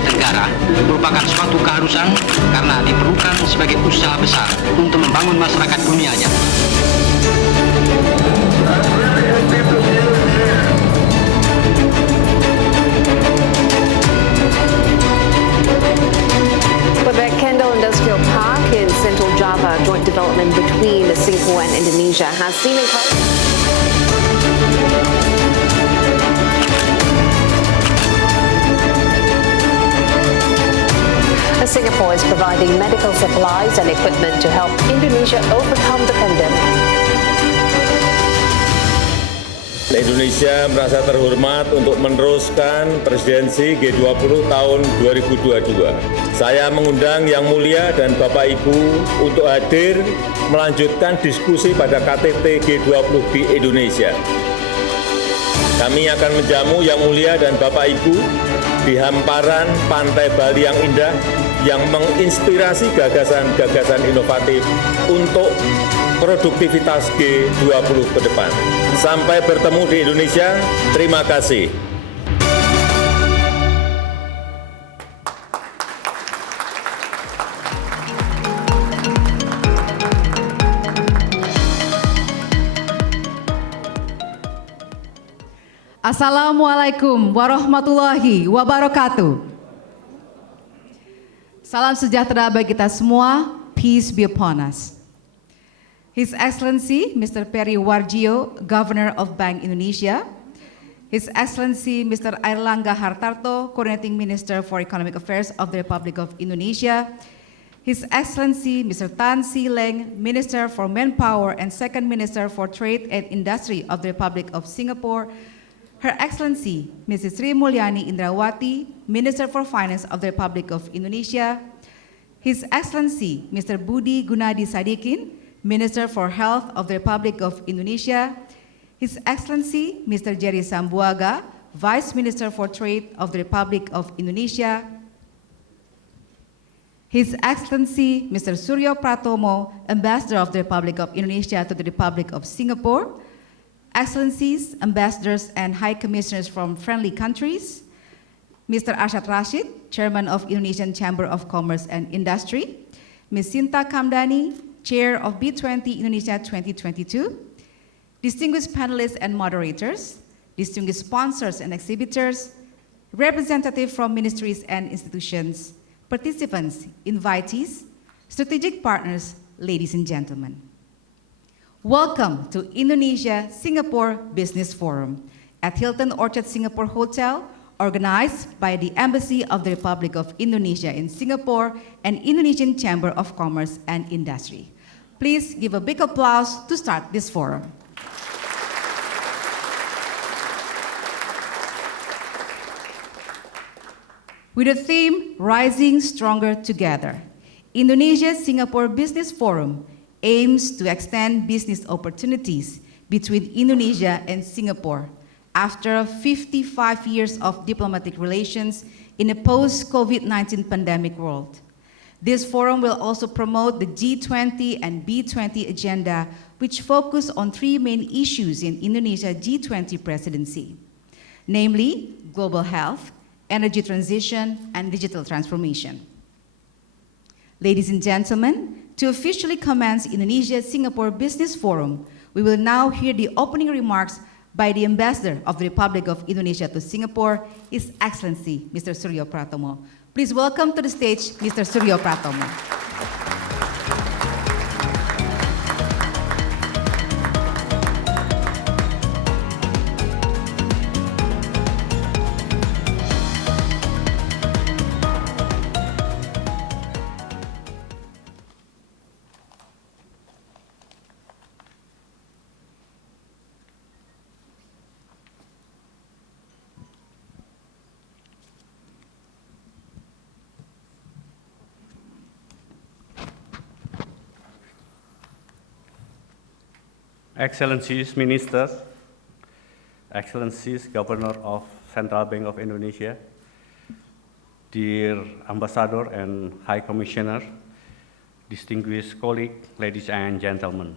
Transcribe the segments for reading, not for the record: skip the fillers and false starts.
Asia Tenggara merupakan suatu keharusan karena diperlukan sebagai usaha besar untuk membangun masyarakat dunianya. The Kendal Industrial Park in Central Java, joint development between Singapore and Indonesia, has seen Singapore is providing medical supplies and equipment to help Indonesia overcome the pandemic. Indonesia merasa terhormat untuk meneruskan presidensi G20 tahun 2022. Saya mengundang Yang Mulia dan Bapak Ibu untuk hadir melanjutkan diskusi pada KTT G20 di Indonesia. Kami akan menjamu Yang Mulia dan Bapak Ibu di hamparan pantai Bali yang indah, yang menginspirasi gagasan-gagasan inovatif untuk produktivitas G20 ke depan. Sampai bertemu di Indonesia, terima kasih. Assalamualaikum warahmatullahi wabarakatuh. Salam sejahtera bagi kita semua. Peace be upon us. His Excellency Mr. Peri Warjio, Governor of Bank Indonesia. His Excellency Mr. Airlangga Hartarto, Coordinating Minister for Economic Affairs of the Republic of Indonesia. His Excellency Mr. Tan See Leng, Minister for Manpower and Second Minister for Trade and Industry of the Republic of Singapore. Her Excellency Mrs. Sri Mulyani Indrawati, Minister for Finance of the Republic of Indonesia. His Excellency Mr. Budi Gunadi Sadikin, Minister for Health of the Republic of Indonesia. His Excellency Mr. Jerry Sambuaga, Vice Minister for Trade of the Republic of Indonesia. His Excellency Mr. Suryo Pratomo, Ambassador of the Republic of Indonesia to the Republic of Singapore. Excellencies, Ambassadors, and High Commissioners from friendly countries. Mr. Arshad Rashid, Chairman of Indonesian Chamber of Commerce and Industry. Ms. Sinta Kamdani, Chair of B20 Indonesia 2022. Distinguished panelists and moderators, distinguished sponsors and exhibitors, representatives from ministries and institutions, participants, invitees, strategic partners, ladies and gentlemen. Welcome to Indonesia-Singapore Business Forum at Hilton Orchard Singapore Hotel, organized by the Embassy of the Republic of Indonesia in Singapore and Indonesian Chamber of Commerce and Industry. Please give a big applause to start this forum. With the theme, Rising Stronger Together, Indonesia-Singapore Business Forum aims to extend business opportunities between Indonesia and Singapore after 55 years of diplomatic relations in a post-COVID-19 pandemic world. This forum will also promote the G20 and B20 agenda, which focus on three main issues in Indonesia G20 presidency, namely global health, energy transition, and digital transformation. Ladies and gentlemen, to officially commence Indonesia-Singapore Business Forum, we will now hear the opening remarks by the Ambassador of the Republic of Indonesia to Singapore, His Excellency Mr. Suryo Pratomo. Please welcome to the stage Mr. Suryo Pratomo. Excellencies, Ministers, Excellencies, Governor of Central Bank of Indonesia, dear Ambassador and High Commissioner, distinguished colleagues, ladies and gentlemen.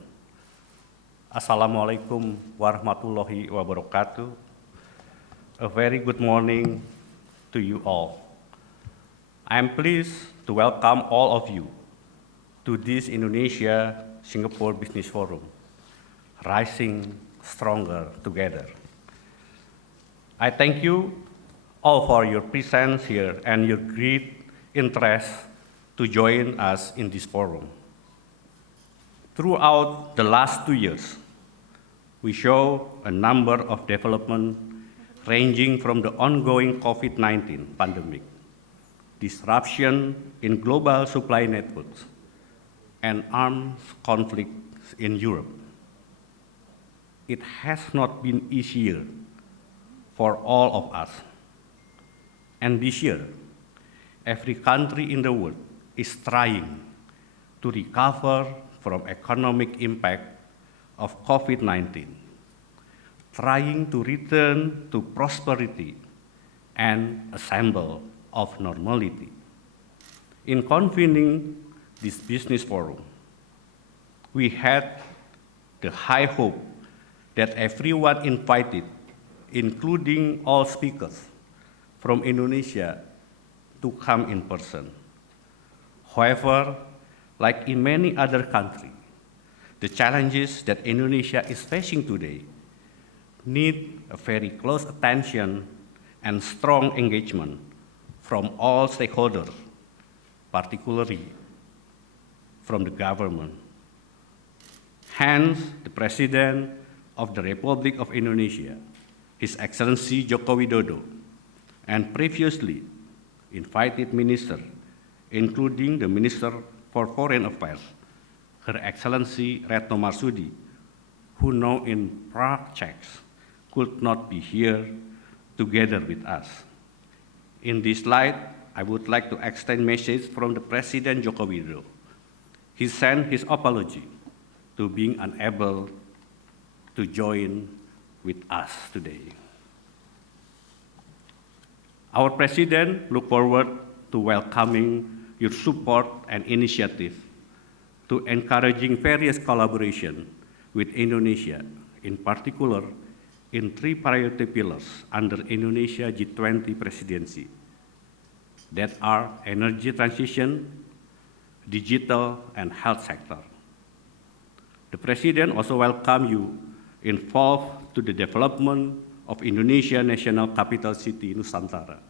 Assalamualaikum warahmatullahi wabarakatuh. A very good morning to you all. I am pleased to welcome all of you to this Indonesia-Singapore Business Forum, Rising Stronger Together. I thank you all for your presence here and your great interest to join us in this forum. Throughout the last 2 years, we show a number of developments ranging from the ongoing COVID-19 pandemic, disruption in global supply networks, and armed conflicts in Europe. It has not been easier for all of us. And this year, every country in the world is trying to recover from economic impact of COVID-19, trying to return to prosperity and a symbol of normality. In convening this business forum, we had the high hope that everyone invited, including all speakers from Indonesia, to come in person. However, like in many other countries, the challenges that Indonesia is facing today need a very close attention and strong engagement from all stakeholders, particularly from the government. Hence, the President of the Republic of Indonesia, His Excellency Joko Widodo, and previously invited ministers, including the Minister for Foreign Affairs, Her Excellency Retno Marsudi, who now in Prague, Czech, could not be here together with us. In this light, I would like to extend message from the President Joko Widodo. He sent his apology to being unable to join with us today. Our President look forward to welcoming your support and initiative to encouraging various collaboration with Indonesia, in particular in 3 priority pillars under Indonesia G20 presidency, that are energy transition, digital, and health sector. The President also welcomes you involved to the development of Indonesia National Capital City Nusantara,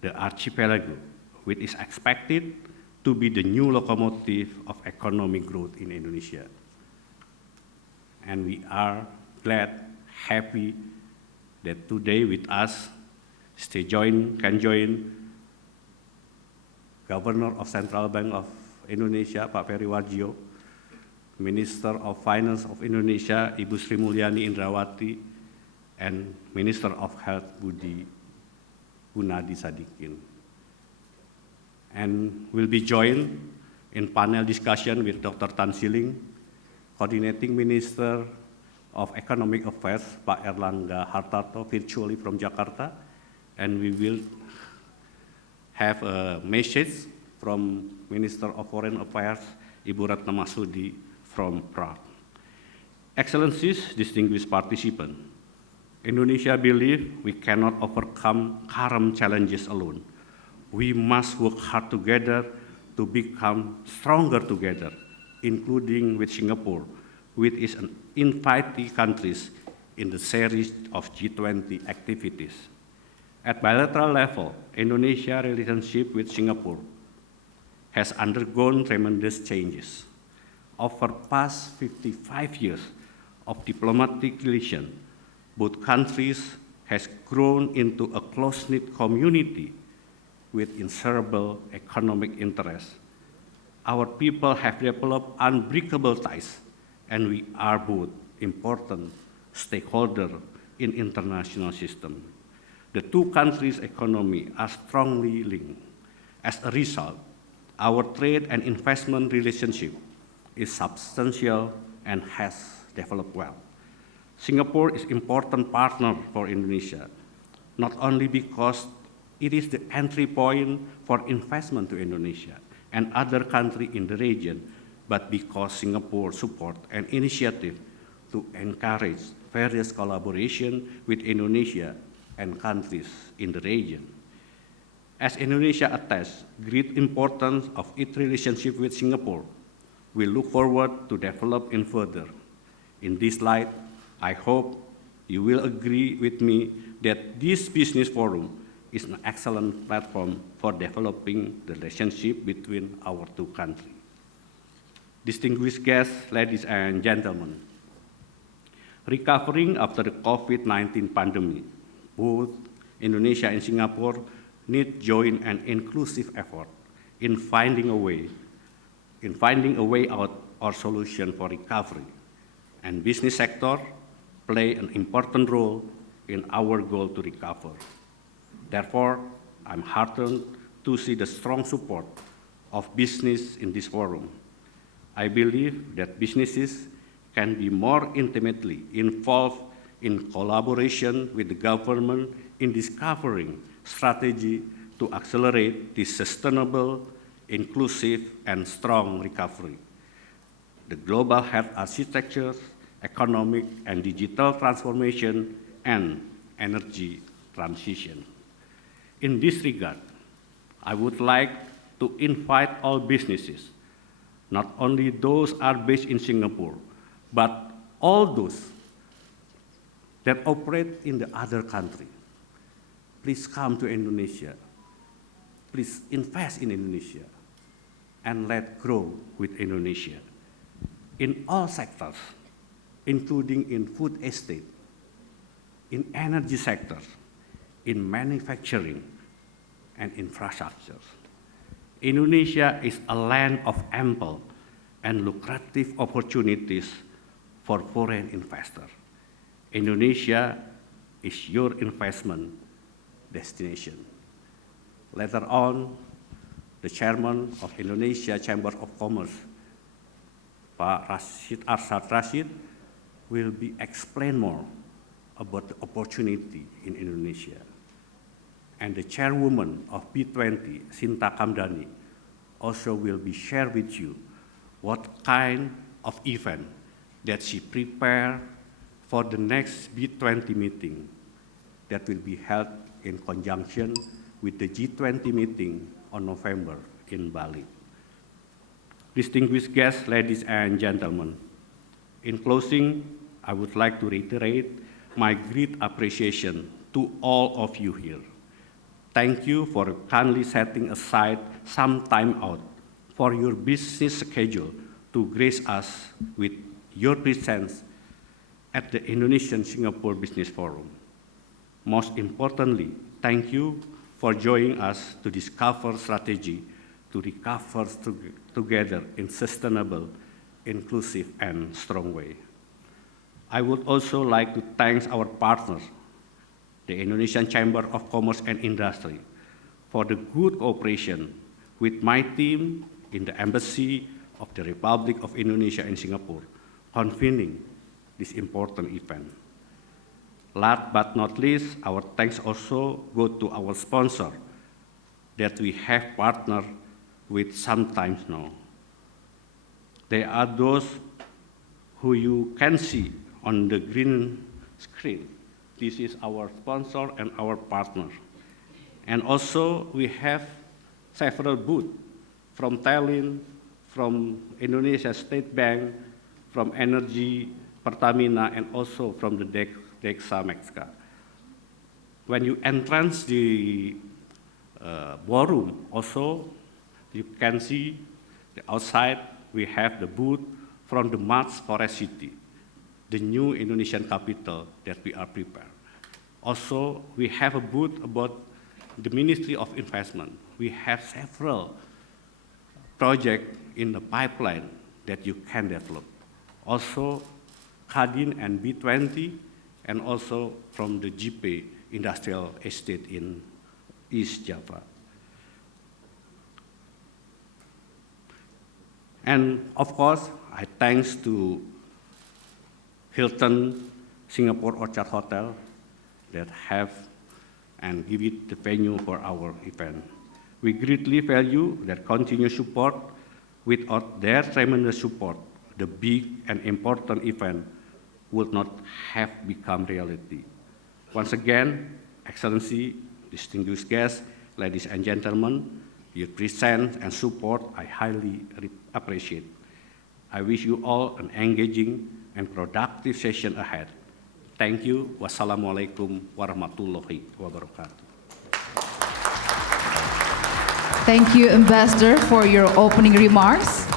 the archipelago, which is expected to be the new locomotive of economic growth in Indonesia. And we are glad, happy that today with us can join Governor of Central Bank of Indonesia, Pak Ferry Warjio, Minister of Finance of Indonesia, Ibu Sri Mulyani Indrawati, and Minister of Health, Budi Gunadi Sadikin. And will be joined in panel discussion with Dr. Tan Siling, Coordinating Minister of Economic Affairs, Pak Erlangga Hartarto, virtually from Jakarta, and we will have a message from Minister of Foreign Affairs, Ibu Retno Marsudi from Prague. Excellencies, distinguished participants, Indonesia believes we cannot overcome current challenges alone. We must work hard together to become stronger together, including with Singapore, which is an invitee countries in the series of G20 activities. At bilateral level, Indonesia's relationship with Singapore has undergone tremendous changes. Over past 55 years of diplomatic relations, both countries has grown into a close-knit community with inseparable economic interests. Our people have developed unbreakable ties, and we are both important stakeholders in international system. The two countries' economies are strongly linked. As a result, our trade and investment relationship is substantial and has developed well. Singapore is an important partner for Indonesia, not only because it is the entry point for investment to Indonesia and other countries in the region, but because Singapore supports an initiative to encourage various collaboration with Indonesia and countries in the region. As Indonesia attests great importance of its relationship with Singapore, we look forward to develop it further. In this light, I hope you will agree with me that this business forum is an excellent platform for developing the relationship between our two countries. Distinguished guests, ladies and gentlemen, recovering after the COVID-19 pandemic, both Indonesia and Singapore need joint and inclusive effort in finding a way out or solution for recovery. And business sector play an important role in our goal to recover. Therefore, I'm heartened to see the strong support of business in this forum. I believe that businesses can be more intimately involved in collaboration with the government in discovering strategy to accelerate this sustainable, inclusive, and strong recovery. The global health architecture, economic and digital transformation, and energy transition. In this regard, I would like to invite all businesses, not only those are based in Singapore, but all those that operate in the other country. Please come to Indonesia. Please invest in Indonesia and let's grow with Indonesia in all sectors, including in food estate, in energy sectors, in manufacturing, and infrastructure. Indonesia is a land of ample and lucrative opportunities for foreign investors. Indonesia is your investment destination. Later on, the chairman of Indonesia Chamber of Commerce, Pak Rashid Arshad Rashid, will be explain more about the opportunity in Indonesia. And the chairwoman of B20, Sinta Kamdani, also will be share with you what kind of event that she prepared for the next B20 meeting that will be held in conjunction with the G20 meeting on November in Bali. Distinguished guests, ladies and gentlemen, in closing, I would like to reiterate my great appreciation to all of you here. Thank you for kindly setting aside some time out for your business schedule to grace us with your presence at the Indonesian-Singapore Business Forum. Most importantly, thank you for joining us to discover strategy to recover together in sustainable, inclusive, and strong way. I would also like to thank our partners, the Indonesian Chamber of Commerce and Industry, for the good cooperation with my team in the Embassy of the Republic of Indonesia in Singapore, convening this important event. Last but not least, our thanks also go to our sponsor that we have partnered with sometimes now. They are those who you can see on the green screen. This is our sponsor and our partner. And also we have several booths from Thailand, from Indonesia State Bank, from Energy, Pertamina, and also from the Dexa Mexica. When you entrance the ballroom, also you can see the outside we have the booth from the Mars Forest City, the new Indonesian capital that we are prepared. Also, we have a booth about the Ministry of Investment. We have several projects in the pipeline that you can develop. Also, Kadin and B20, and also from the GP Industrial Estate in East Java. And of course, I thanks to Hilton Singapore Orchard Hotel that have and give it the venue for our event. We greatly value their continued support. Without their tremendous support, the big and important event would not have become reality. Once again, Excellency, distinguished guests, Ladies and gentlemen, your presence and support I highly appreciate. I wish you all an engaging and productive session ahead. Thank you. Wassalamualaikum warahmatullahi wabarakatuh. Thank you, Ambassador, for your opening remarks.